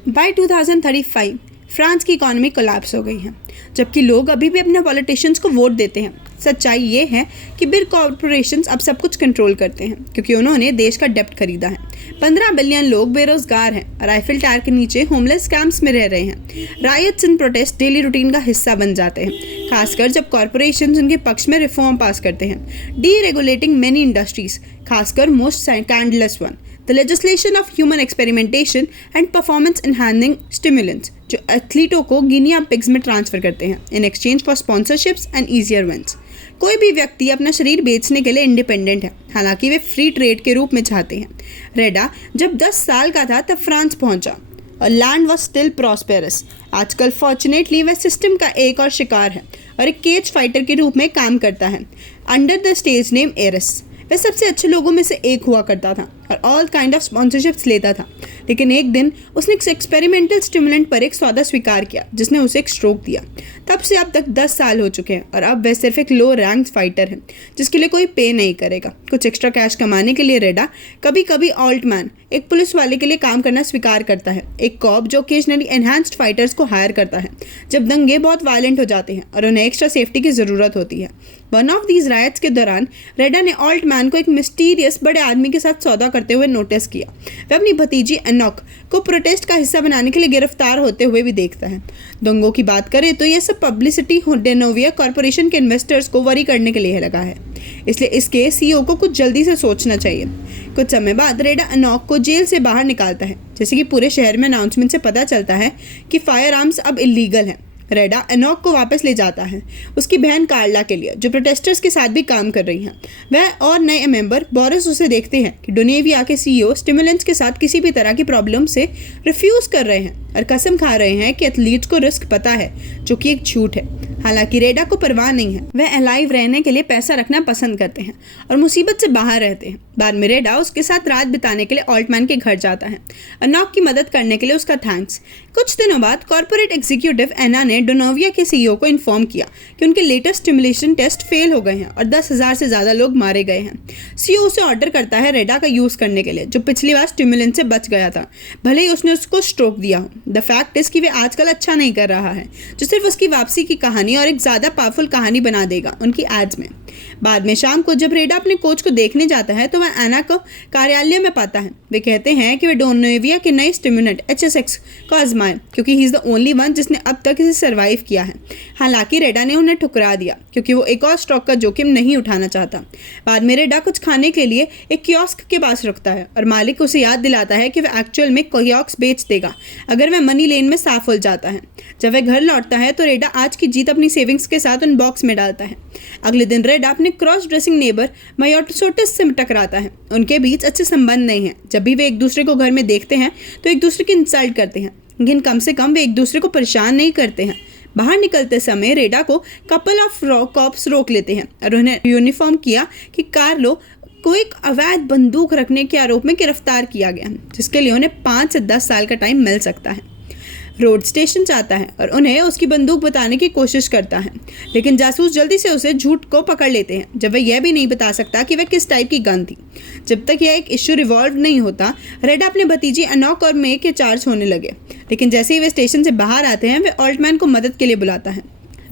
Bye 2035 France की economy collapse हो गई है, जबकि लोग अभी भी अपने पॉलिटिशियंस को वोट देते हैं। सच्चाई ये है कि बिग कॉरपोरेशंस अब सब कुछ कंट्रोल करते हैं, क्योंकि उन्होंने देश का डेब्ट खरीदा है। 15 बिलियन लोग बेरोजगार हैं और आईफिल टावर के नीचे होमलेस कैंप्स में रह रहे हैं। Rights and protest daily routine का हिस्सा बन जाते हैं, खासकर जब कॉरपोरेशंस उनके पक्ष में रिफॉर्म पास करते हैं। डीरेगुलेटिंग मेनी इंडस्ट्रीज, खासकर most scandalous one, the legislation of human experimentation and performance enhancing stimulants, जो एथलीटों को गिनिया पिग्स में ट्रांसफर करते हैं in exchange for sponsorships and easier wins. कोई भी व्यक्ति अपना शरीर बेचने के लिए इंडिपेंडेंट है, हालांकि वे फ्री ट्रेड के रूप में चाहते हैं। रेडा जब 10 साल का था तब फ्रांस पहुंचा और लैंड वॉज स्टिल प्रॉस्पेरस। आजकल फॉर्चुनेटली वह सिस्टम का एक और शिकार है और एक केज फाइटर के रूप में काम करता है under the stage name Eris. वह सबसे अच्छे लोगों में से एक हुआ करता था और ऑल काइंड ऑफ स्पॉन्सरशिप्स लेता था, लेकिन एक दिन उसने एक एक्सपेरिमेंटल स्टिमुलेंट पर एक सौदा स्वीकार किया जिसने उसे एक स्ट्रोक दिया। तब से अब तक 10 साल हो चुके हैं और अब वह सिर्फ एक लो रैंक फाइटर है जिसके लिए कोई पे नहीं करेगा। कुछ एक्स्ट्रा कैश कमाने के लिए रेडा कभी कभी ऑल्टमैन, एक पुलिस वाले के लिए काम करना स्वीकार करता है, एक कॉप जो ओकेजनली एनहांस्ड फाइटर्स को हायर करता है जब दंगे बहुत वायलेंट हो जाते हैं और उन्हें एक्स्ट्रा सेफ्टी की ज़रूरत होती है। वन ऑफ दीज राइट्स के दौरान रेडा ने ऑल्टमैन को एक मिस्टीरियस बड़े आदमी के साथ सौदा करते हुए नोटिस किया। वह अपनी भतीजी एनॉक को प्रोटेस्ट का हिस्सा बनाने के लिए गिरफ्तार होते हुए भी देखता है। दंगों की बात करें तो यह सब पब्लिसिटी डेनोविया कॉरपोरेशन के इन्वेस्टर्स को वरी करने के लिए लगा है, इसलिए इसके सीईओ को कुछ जल्दी से सोचना चाहिए। कुछ समय बाद रेडा एनॉक को जेल से बाहर निकालता है, जैसे कि पूरे शहर में अनाउंसमेंट से पता चलता है कि फायर आर्म्स अब इलीगल हैं। रेडा एनॉक को वापस ले जाता है उसकी बहन कार्ला के लिए, जो प्रोटेस्टर्स के साथ भी काम कर रही हैं। वह और नए मेंबर बोरिस उसे देखते हैं कि डोनेविया के सीईओ स्टिमुलेंट्स के साथ किसी भी तरह की प्रॉब्लम से रिफ्यूज़ कर रहे हैं और कसम खा रहे हैं कि एथलीट्स को रिस्क पता है, जो कि एक झूठ है। हालांकि रेडा को परवाह नहीं है, वह अलाइव रहने के लिए पैसा रखना पसंद करते हैं और मुसीबत से बाहर रहते हैं। बाद में रेडा उसके साथ रात बिताने के लिए ऑल्टमैन के घर जाता है। एनॉक की मदद करने के लिए उसका थैंक्स। कुछ दिनों बाद कॉर्पोरेट एग्जीक्यूटिव एना ने डोनोविया के सीईओ को इन्फॉर्म किया कि उनके लेटेस्ट स्टिमुलेशन टेस्ट फेल हो गए हैं और 10,000 से ज़्यादा लोग मारे गए हैं। सीईओ उसे ऑर्डर करता है रेडा का यूज़ करने के लिए, जो पिछली बार स्टिमुलेंट से बच गया था, भले ही उसने उसको स्ट्रोक दिया हो। द फैक्ट इज़ कि वे आजकल अच्छा नहीं कर रहा है, जो सिर्फ उसकी वापसी की कहानी और एक ज़्यादा पावरफुल कहानी बना देगा उनकी एड्स में। बाद में शाम को जब रेडा अपने कोच को देखने जाता है तो वह एना को कार्यालय में पाता है। वे कहते हैं कि वे डोनेविया के नए स्टिमुलेंट HSX को आजमाएं, क्योंकि he is the only one जिसने अब तक इसे सर्वाइव किया है। हालांकि रेडा ने उन्हें ठुकरा दिया क्योंकि वो एक और स्टॉक का जोखिम नहीं उठाना चाहता। बाद में रेडा कुछ खाने के लिए एक कियोस्क के पास रुकता है और मालिक उसे याद दिलाता है कि वह एक्चुअल में कियोस्क बेच देगा अगर वह मनी लेन में साफ हो जाता है। जब वह घर लौटता है तो रेडा आज की जीत अपनी सेविंग्स के साथ उन बॉक्स में डालता है। अगले दिन रेडा अपने क्रॉस ड्रेसिंग नेबर मायोटसोटिस से टकराता है। उनके बीच अच्छे संबंध नहीं हैं। जब भी वे एक दूसरे को घर में देखते हैं तो एक दूसरे की इंसल्ट करते हैं, लेकिन कम से कम वे एक दूसरे को परेशान नहीं करते हैं। बाहर निकलते समय रेडा को कपल ऑफ कॉप्स रोक लेते हैं और उन्हें यूनिफॉर्म किया कि कार्लो को एक अवैध बंदूक रखने के आरोप में गिरफ्तार किया गया, जिसके लिए उन्हें 5 से 10 साल का टाइम मिल सकता है। रोड स्टेशन जाता है और उन्हें उसकी बंदूक बताने की कोशिश करता है, लेकिन जासूस जल्दी से उसे झूठ को पकड़ लेते हैं जब वह यह भी नहीं बता सकता कि वह किस टाइप की गन थी। जब तक यह एक इश्यू रिवॉल्व नहीं होता, रेडा अपने भतीजी एनॉक और मे के चार्ज होने लगे, लेकिन जैसे ही वे स्टेशन से बाहर आते हैं वह ऑल्टमैन को मदद के लिए बुलाता है।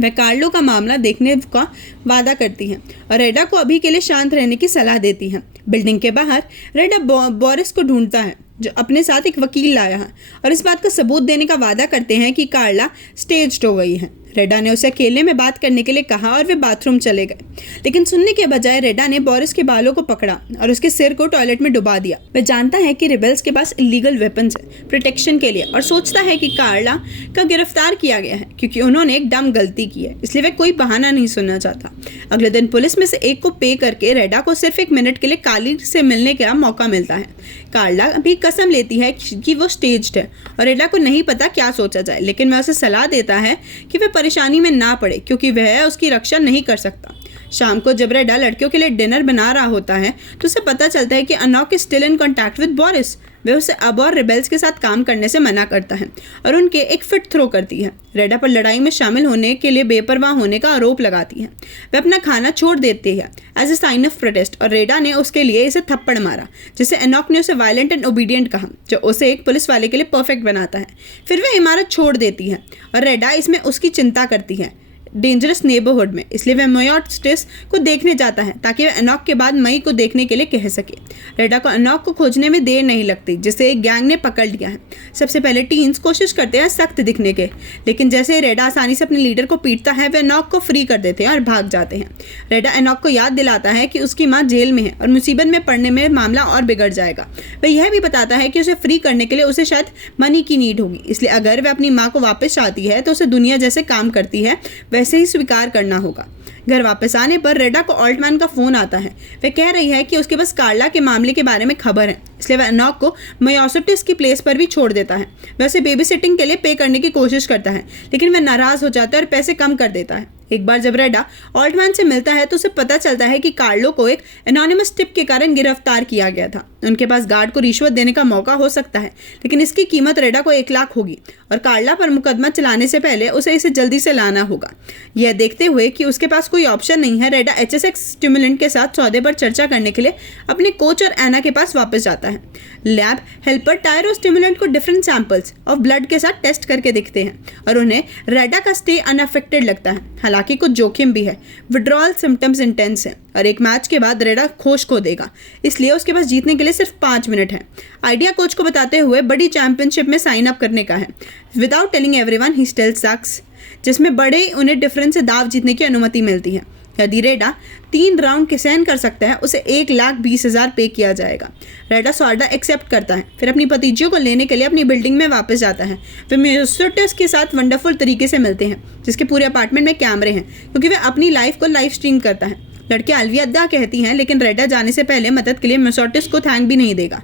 वह कार्लो का मामला देखने का वादा करती है और रेडा को अभी के लिए शांत रहने की सलाह देती है। बिल्डिंग के बाहर रेडा बोरिस को ढूंढता है, जो अपने साथ एक वकील लाया है, और इस बात का सबूत देने का वादा करते हैं कि कार्ला स्टेज्ड हो गई है। रेडा ने उसे अकेले में बात करने के लिए कहा और वे बाथरूम चले गए, लेकिन सुनने के बजाय रेडा ने बोरिस के बालों को पकड़ा और उसके सिर को टॉयलेट में डुबा दिया। वह जानता है कि रिबेल्स के पास इलीगल वेपन्स है प्रोटेक्शन के लिए और सोचता है कि कार्ला का गिरफ्तार किया गया है क्योंकि उन्होंने एक डम गलती की है, इसलिए वह कोई बहाना नहीं सुनना चाहता। अगले दिन पुलिस में से एक को पे करके रेडा को सिर्फ 1 मिनट के लिए काली से मिलने का मौका मिलता है। कार्ला भी कसम लेती है कि वो स्टेज्ड है और रेडा को नहीं पता क्या सोचा जाए, लेकिन वह उसे सलाह देता है कि वह परेशानी में ना पड़े क्योंकि वह उसकी रक्षा नहीं कर सकता। शाम को जब रेडा लड़कियों के लिए डिनर बना रहा होता है तो उसे पता चलता है कि Enoch is still in contact with Boris. वह उसे अब और रिबेल्स के साथ काम करने से मना करता है और उनके एक फिट थ्रो करती है। रेडा पर लड़ाई में शामिल होने के लिए बेपरवाह होने का आरोप लगाती है। वह अपना खाना छोड़ देती है as a sign of protest और रेडा ने उसके लिए इसे थप्पड़ मारा, जिसे एनॉक ने उसे वायलेंट एंड ओबीडियंट कहा, जो उसे एक पुलिस वाले के लिए परफेक्ट बनाता है। फिर वह इमारत छोड़ देती है और रेडा इसमें उसकी चिंता करती है डेंजरस नेबरहुड में, इसलिए वह मोयोटिस को देखने जाता है ताकि वह एनॉक के बाद मई को देखने के लिए कह सके। रेडा को एनॉक को खोजने में देर नहीं लगती, जिसे एक गैंग ने पकड़ लिया है। सबसे पहले टीन्स कोशिश करते हैं सख्त दिखने के, लेकिन जैसे ही रेडा आसानी से अपने लीडर को पीटता है वह एनॉक को फ्री कर देते हैं और भाग जाते हैं। रेडा एनॉक को याद दिलाता है कि उसकी माँ जेल में है और मुसीबत में पड़ने में मामला और बिगड़ जाएगा। वह यह भी बताता है कि उसे फ्री करने के लिए उसे शायद मनी की नीड होगी, इसलिए अगर वह अपनी माँ को वापस चाहती है तो उसे दुनिया जैसे काम करती है वैसे ही स्वीकार करना होगा। घर वापस आने पर रेडा को ऑल्टमैन का फोन आता है। वह कह रही है कि उसके पास कार्ला के मामले के बारे में खबर है, इसलिए वह एनॉक को मोयोटिस की प्लेस पर भी छोड़ देता है। वह उसे बेबी सिटिंग के लिए पे करने की कोशिश करता है, लेकिन वह नाराज हो जाता है और पैसे कम कर देता है। एक बार जब रेडा ऑल्टमैन से मिलता है तो उसे पता चलता है कि कार्लो को एक एनोनिमस टिप के कारण गिरफ्तार किया गया था। उनके पास गार्ड को रिश्वत देने का मौका हो सकता है, लेकिन इसकी कीमत रेडा को 1 लाख होगी और कार्ला पर मुकदमा चलाने से पहले उसे इसे जल्दी से लाना होगा। यह देखते हुए कि उसके पास कोई ऑप्शन नहीं है, रेडा HSX स्टिमुलेंट के साथ सौदे पर चर्चा करने के लिए अपने कोच और एना के पास वापस जाता है। लैब हेल्पर टायरो स्टिमुलेंट को डिफरेंट सैंपल्स ऑफ ब्लड के साथ टेस्ट करके देखते हैं और उन्हें रेडा का स्टे अनअफेक्टेड लगता है। हालांकि कुछ जोखिम भी है, विड्रॉल सिम्टम्स इंटेंस है और एक मैच के बाद रेडा होश खो देगा, इसलिए उसके पास जीतने के लिए सिर्फ 5 मिनट है। आइडिया कोच को बताते हुए बड़ी चैंपियनशिप में साइन अप करने का है। Without telling everyone he still sucks, जिसमें बड़े उन्हें डिफरेंस से दाव जीतने की अनुमति मिलती है। यदि रेडा 3 राउंड के सहन कर सकता है उसे 1,20,000 पे किया जाएगा। रेडा सौदा एक्सेप्ट करता है, फिर अपनी भतीजियों को लेने के लिए अपनी बिल्डिंग में वापस जाता है। वे मोयोटिस के साथ वंडरफुल तरीके से मिलते हैं, जिसके पूरे अपार्टमेंट में कैमरे हैं क्योंकि वह अपनी लाइफ को लाइव स्ट्रीम करता है। लड़के अलविदा कहती हैं, लेकिन रेडा जाने से पहले मदद के लिए मोयोटिस को थैंक भी नहीं देगा।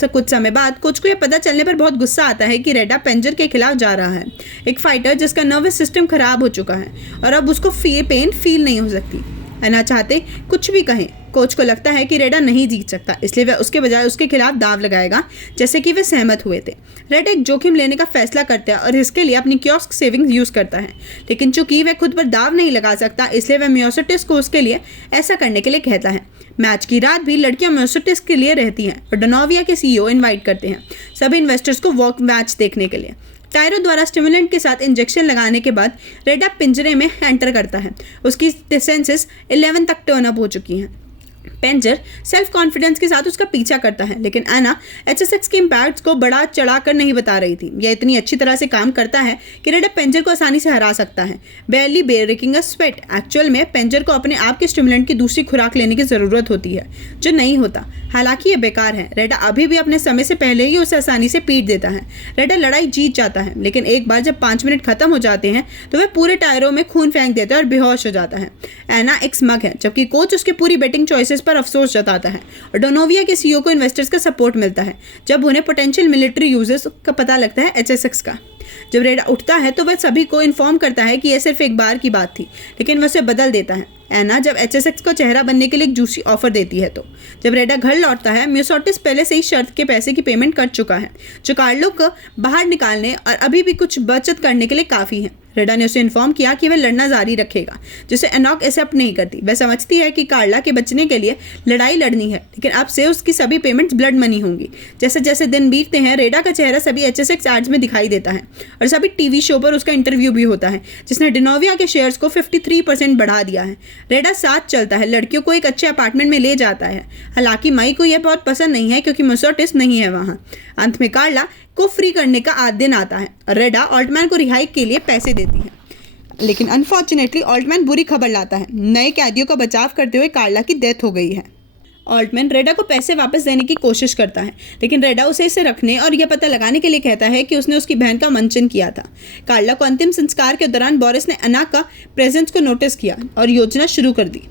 तो कुछ समय बाद कोच को यह पता चलने पर बहुत गुस्सा आता है कि रेडा पेंजर के खिलाफ जा रहा है, एक फाइटर जिसका नर्वस सिस्टम खराब हो चुका है और अब उसको पेन फील नहीं हो सकती। एना चाहते कुछ भी कहें, कोच को लगता है कि रेडा नहीं जीत सकता, इसलिए वह उसके बजाय उसके खिलाफ दाव लगाएगा, जैसे कि वे सहमत हुए थे। रेडा एक जोखिम लेने का फैसला करता है और इसके लिए अपनी कियोस्क सेविंग्स यूज़ करता है, लेकिन चूंकि वह खुद पर दाव नहीं लगा सकता, इसलिए वह मोयोटिस को उसके लिए ऐसा करने के लिए कहता है। मैच की रात भी लड़कियां मोयोटिस के लिए रहती हैं और डोनोविया के CEO इन्वाइट करते हैं सभी इन्वेस्टर्स को वॉक मैच देखने के लिए। टायरो द्वारा स्टिमुलेंट के साथ इंजेक्शन लगाने के बाद रेडा पिंजरे में एंटर करता है। उसकी सेंसेस 11 तक टर्न अप हो चुकी हैं। पेंजर सेल्फ कॉन्फिडेंस के साथ उसका पीछा करता है, लेकिन एना HSX के इम्पैक्ट्स को बड़ा चढ़ाकर नहीं बता रही थी। यह इतनी अच्छी तरह से काम करता है कि रेडा पेंजर को आसानी से हरा सकता है, barely breaking a sweat. Actual में पेंजर को अपने आप के स्टिमुलेंट की दूसरी खुराक लेने की ज़रूरत होती है, जो नहीं होता। हालांकि यह बेकार है, रेडा अभी भी अपने समय से पहले ही उसे आसानी से पीट देता है। रेडा लड़ाई जीत जाता है, लेकिन एक बार जब 5 मिनट खत्म हो जाते हैं तो वह पूरे टायरों में खून फेंक देता है और बेहोश हो जाता है। एना एक स्मग है, जबकि कोच उसके पूरी बेटिंग चॉइसेस पर अफसोस जताता है और डोनोविया के CEO को इन्वेस्टर्स का सपोर्ट मिलता है जब उन्हें पोटेंशियल मिलिट्री यूजर्स का पता लगता है HSX का। जब रेडा उठता है तो वह सभी को इन्फॉर्म करता है कि यह सिर्फ एक बार की बात थी, लेकिन वह उसे बदल देता है। एना जब HSX को चेहरा बनने के लिए एक जूसी ऑफर देती है तो जब रेडा घर लौटता है, मोयोटिस पहले से ही शर्त के पैसे की पेमेंट कर चुका है, जो कार्लो को बाहर निकालने और अभी भी कुछ बचत करने के लिए काफ़ी है। रेडा ने उसे इन्फॉर्म किया कि वह लड़ना जारी रखेगा, जिसे एनॉक एक्सेप्ट नहीं करती। वह समझती है कि कार्ला के बचने के लिए लड़ाई लड़नी है, लेकिन अब से उसकी सभी पेमेंट्स ब्लड मनी होंगी। जैसे जैसे दिन बीतते हैं, रेडा का चेहरा सभी HSX एड्स में दिखाई देता है और सभी टीवी शो पर उसका इंटरव्यू भी होता है, जिसने डोनोविया के शेयर्स को 53% बढ़ा दिया है। रेडा साथ चलता है, लड़कियों को एक अच्छे अपार्टमेंट में ले जाता है। हालांकि मई को यह बहुत पसंद नहीं है क्योंकि मोयोटिस नहीं है वहाँ। अंत में कार्ला को फ्री करने का आज दिन आता है और रेडा ऑल्टमैन को रिहाई के लिए पैसे देती है, लेकिन अनफॉर्चुनेटली ऑल्टमैन बुरी खबर लाता है। नए कैदियों का बचाव करते हुए कार्ला की डेथ हो गई है। ऑल्टमैन रेडा को पैसे वापस देने की कोशिश करता है, लेकिन रेडा उसे इसे रखने और यह पता लगाने के लिए कहता है कि उसने उसकी बहन का मंचन किया था। कार्ला को अंतिम संस्कार के दौरान बोरिस ने एना का प्रेजेंस को नोटिस किया और योजना शुरू कर दी।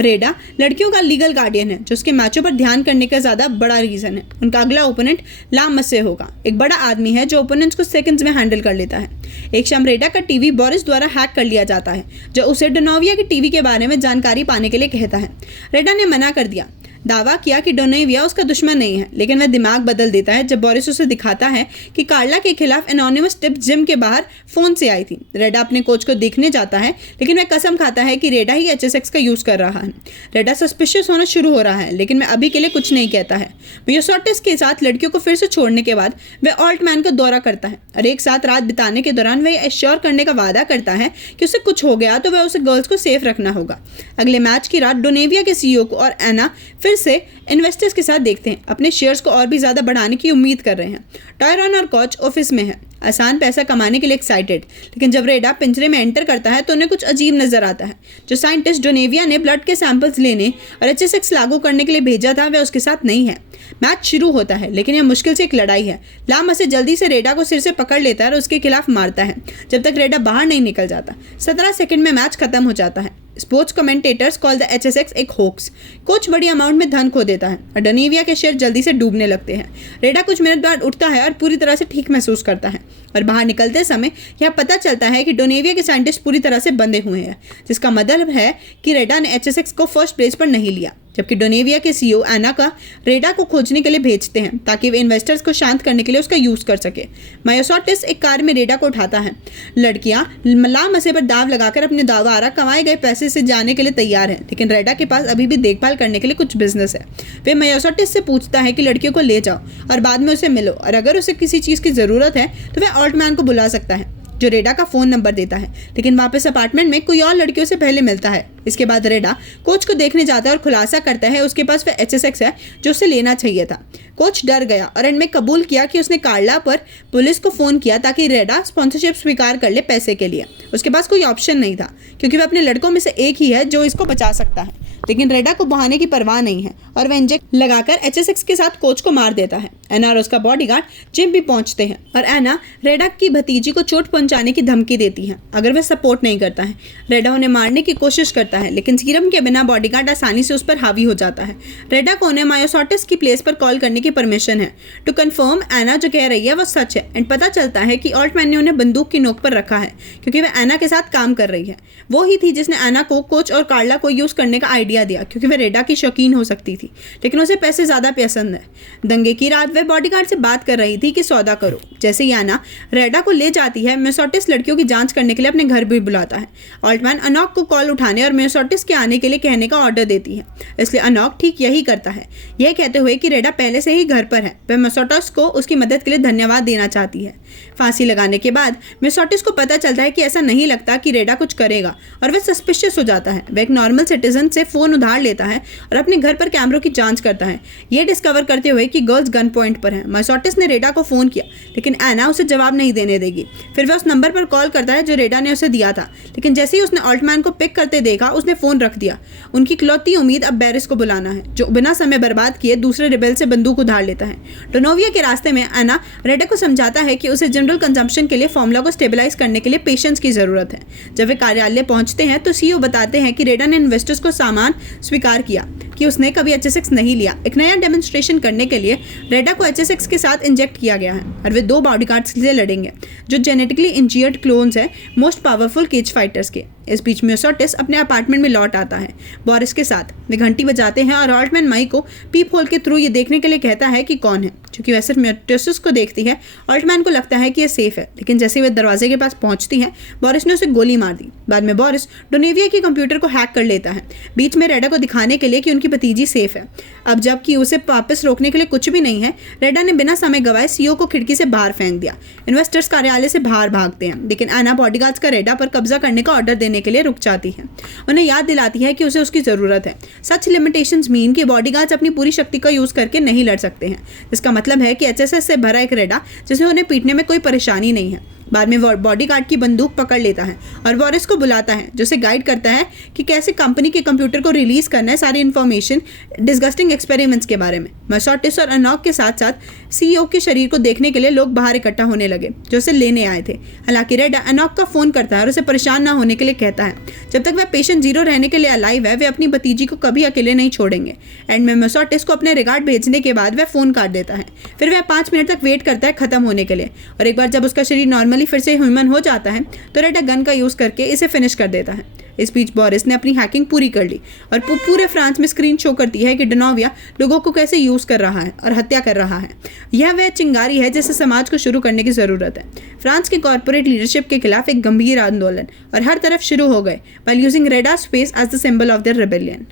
रेडा लड़कियों का लीगल गार्डियन है, जो उसके मैचों पर ध्यान करने का ज़्यादा बड़ा रीज़न है। उनका अगला ओपोनेंट लामसे होगा, एक बड़ा आदमी है जो ओपोनेंट्स को सेकंड्स में हैंडल कर लेता है। एक शाम रेडा का टीवी बोरिस द्वारा हैक कर लिया जाता है, जो उसे डोनोविया के टीवी के बारे में जानकारी पाने के लिए कहता है। रेडा ने मना कर दिया। दावा किया कि डोनेविया उसका दुश्मन नहीं है, लेकिन वह दिमाग बदल देता है जब बोरिस उसे दिखाता है कि कार्ला के खिलाफ एनोनिमस टिप जिम के बाहर फोन से आई थी। रेडा अपने कोच को देखने जाता है, लेकिन वह कसम खाता है कि रेडा ही HSX का यूज कर रहा है। रेडा सस्पिशियस होना शुरू हो रहा है, लेकिन वह अभी के लिए कुछ नहीं कहता है। मियोसोटिस के साथ लड़कियों को फिर से छोड़ने के बाद वह ऑल्टमैन का दौरा करता है और एक साथ रात बिताने के दौरान वह एश्योर करने का वादा करता है कि उसे कुछ हो गया तो वह उसे गर्ल्स को सेफ रखना होगा। अगले मैच की रात डोनेविया के CEO को और एना फिर से इन्वेस्टर्स के साथ देखते हैं, अपने शेयर्स को और भी ज्यादा बढ़ाने की उम्मीद कर रहे हैं। टायरॉन और कोच ऑफिस में है, आसान पैसा कमाने के लिए एक्साइटेड, लेकिन जब रेडा पिंजरे में एंटर करता है तो उन्हें कुछ अजीब नजर आता है। जो साइंटिस्ट डोनेविया ने ब्लड के सैंपल्स लेने और HSX लागू करने के लिए भेजा था वह उसके साथ नहीं है। मैच शुरू होता है, लेकिन यह मुश्किल से एक लड़ाई है। लाम से जल्दी से रेडा को सिर से पकड़ लेता है और उसके खिलाफ मारता है जब तक रेडा बाहर नहीं निकल जाता। 17 सेकंड में मैच खत्म हो जाता है। Sports commentators call the HSX एक होक्स। कोच बड़ी अमाउंट में धन खो देता है और डोनेविया के शेयर जल्दी से डूबने लगते हैं। रेडा कुछ मिनट बाद उठता है और पूरी तरह से ठीक महसूस करता है और बाहर निकलते समय यह पता चलता है कि डोनेविया के साइंटिस्ट पूरी तरह से बंधे हुए हैं, जिसका मतलब है कि रेडा ने HSX को फर्स्ट प्लेस पर नहीं लिया। जबकि डोनेविया के CEO एना का रेडा को खोजने के लिए भेजते हैं ताकि वे इन्वेस्टर्स को शांत करने के लिए उसका यूज कर सके। मायोसोटिस एक कार में रेडा को उठाता है। लड़कियां लामसे पर दाव लगाकर अपने दावारा कमाए गए पैसे से जाने के लिए तैयार हैं, लेकिन रेडा के पास अभी भी देखभाल करने के लिए कुछ बिजनेस है। वे मायोसोटिस से पूछता है कि लड़कियों को ले जाओ और बाद में उसे मिलो, और अगर उसे किसी चीज़ की ज़रूरत है तो वह ऑल्टमैन को बुला सकता है, जो रेडा का फ़ोन नंबर देता है। लेकिन वापस अपार्टमेंट में कोई और लड़कियों से पहले मिलता है। इसके बाद रेडा कोच को देखने जाता है और खुलासा करता है उसके पास वह HSX है जो उसे लेना चाहिए था। कोच डर गया और एंड में कबूल किया कि उसने कार्ला पर पुलिस को फ़ोन किया ताकि रेडा स्पॉन्सरशिप स्वीकार कर ले पैसे के लिए। उसके पास कोई ऑप्शन नहीं था क्योंकि वह अपने लड़कों में से एक ही है जो इसको बचा सकता है, लेकिन रेडा को बहाने की परवाह नहीं है और वह इंजेक्ट लगाकर HSX के साथ कोच को मार देता है। एना और उसका बॉडीगार्ड जिम भी पहुंचते हैं और एना रेडा की भतीजी को चोट पहुंचाने की धमकी देती है अगर वह सपोर्ट नहीं करता है। रेडा उन्हें मारने की कोशिश करता है, लेकिन सीरम के बिना बॉडीगार्ड आसानी से उस पर हावी हो जाता है। रेडा को उन्हें मायोसोटिस की प्लेस पर कॉल करने की परमिशन है। टू कंफर्म एना जो कह रही है वो सच है एंड पता चलता है कि ऑल्टमैन ने उन्हें बंदूक की नोक पर रखा है क्योंकि वह एना के साथ काम कर रही है। वो ही थी जिसने एना को कोच और कार्ला को यूज करने का आइडिया दिया क्योंकि वह रेडा की शौकीन हो सकती थी, लेकिन उसे पैसे ज्यादा पसंद है। दंगे की रात वह बॉडीगार्ड से बात कर रही थी कि सौदा करो। जैसे ही एना रेडा को ले जाती है, मियोसोटिस लड़कियों की जांच करने के लिए अपने घर भी बुलाता है। ऑल्टमैन अनॉक को कॉल उठाने और मियोसोटिस के आने के लिए कहने का ऑर्डर देती है, इसलिए अनॉक ठीक यही करता है, यह कहते हुए कि रेडा पहले से ही घर पर है। वह मियोसोटिस को उसकी मदद के लिए धन्यवाद देना चाहती है। फांसी लगाने के बाद मियोसोटिस को पता चलता है कि ऐसा नहीं लगता कि रेडा कुछ करेगा और वह सस्पिशियस हो जाता है। वह एक नॉर्मल सिटीजन से फोन उधार लेता है और अपने घर पर कैमरों की जांच करता है, यह डिस्कवर करते हुए कि गर्ल्स गन पॉइंट पर हैं। मियोसोटिस ने रेडा को फोन किया, लेकिन एना उसे जवाब नहीं देने देगी। फिर वह उस नंबर पर कॉल करता है जो रेडा ने उसे दिया था, लेकिन जैसे ही उसने ऑल्टमैन को पिक करते देखा उसने फोन रख दिया। उनकी इकलौती उम्मीद अब बैरिस को बुलाना है, जो बिना समय बर्बाद किए दूसरे रिबेल से बंदूक उधार लेता है। डोनेविया के रास्ते में एना रेडा को समझाता है कि उसे जनरल कंजम्पशन के लिए फॉर्मूला को स्टेबलाइज करने के लिए पेशेंस की जरूरत है। जब वे कार्यालय पहुंचते हैं तो CEO बताते हैं कि रेडा ने इन्वेस्टर्स को सामान स्वीकार किया कि उसने कभी HSX नहीं लिया। एक नया डेमोन्स्ट्रेशन करने के लिए रेडा को HSX के साथ इंजेक्ट किया गया है और वे 2 बॉडीगार्ड्स से लड़ेंगे जो जेनेटिकली इंजीर्ड क्लोन्स हैं मोस्ट पावरफुल केज फाइटर्स के। इस बीच मियोसोटिस अपने अपार्टमेंट में लौट आता है बोरिस के साथ। वे घंटी बजाते हैं और ऑल्टमैन माई को पीप होल के थ्रू ये देखने के लिए कहता है कि कौन है। क्योंकि वह सिर्फ मियोसोटिस को देखती है, ऑल्टमैन को लगता है कि यह सेफ है, लेकिन जैसे वे दरवाजे के पास पहुंचती है बोरिस ने उसे गोली मार दी। बाद में बोरिस डोनेविया के कंप्यूटर को हैक कर लेता है, बीच में रेडा को दिखाने के लिए कि उनकी भतीजी सेफ है। अब जबकि उसे वापस रोकने के लिए कुछ भी नहीं है, रेडा ने बिना समय गवाए CEO को खिड़की से बाहर फेंक दिया। इन्वेस्टर्स कार्यालय से बाहर भागते हैं, लेकिन एना बॉडीगार्ड्स का रेडा पर कब्जा करने का ऑर्डर देने के लिए रुक जाती है। उन्हें याद दिलाती है कि उसे उसकी जरूरत है। सच लिमिटेशंस मीन कि बॉडीगार्ड्स अपनी पूरी शक्ति का यूज करके नहीं लड़ सकते हैं, जिसका मतलब है कि HSS से भरा एक रेडा जिसे उन्हें पीटने में कोई परेशानी नहीं है। बाद में वो बॉडीगार्ड की बंदूक पकड़ लेता है और बोरिस को बुलाता है, जो उसे गाइड करता है कि कैसे कंपनी के कंप्यूटर को रिलीज करना है, सारी इन्फॉर्मेशन डिस्गस्टिंग एक्सपेरिमेंट्स के बारे में। मियोसोटिस और अनॉक के साथ साथ CEO के शरीर को देखने के लिए लोग बाहर इकट्ठा होने लगे जो उसे लेने आए थे। हालांकि रेडा अनॉक का फोन करता है और उसे परेशान ना होने के लिए कहता है जब तक वह पेशेंट 0 रहने के लिए अलाइव है वे अपनी भतीजी को कभी अकेले नहीं छोड़ेंगे। एंड में मियोसोटिस को अपने रिगार्ड भेजने के बाद वह फोन काट देता है। फिर वह 5 मिनट तक वेट करता है खत्म होने के लिए, और एक बार जब उसका शरीर नॉर्मली फिर से ह्यूमन हो जाता है तो रेडा गन का यूज करके इसे फिनिश कर देता है। इस बीच बोरिस ने अपनी हैकिंग पूरी कर ली और पूरे फ्रांस में स्क्रीन शो करती है कि डेनोविया लोगों को कैसे यूज़ कर रहा है और हत्या कर रहा है। यह वह चिंगारी है जिससे समाज को शुरू करने की ज़रूरत है। फ्रांस के कॉर्पोरेट लीडरशिप के खिलाफ एक गंभीर आंदोलन और हर तरफ शुरू हो गए while using radar space as the symbol of their rebellion।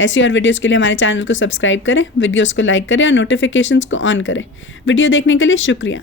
ऐसी और वीडियोस के लिए हमारे चैनल को सब्सक्राइब करें, वीडियोस को लाइक करें और नोटिफिकेशंस को ऑन करें। वीडियो देखने के लिए शुक्रिया।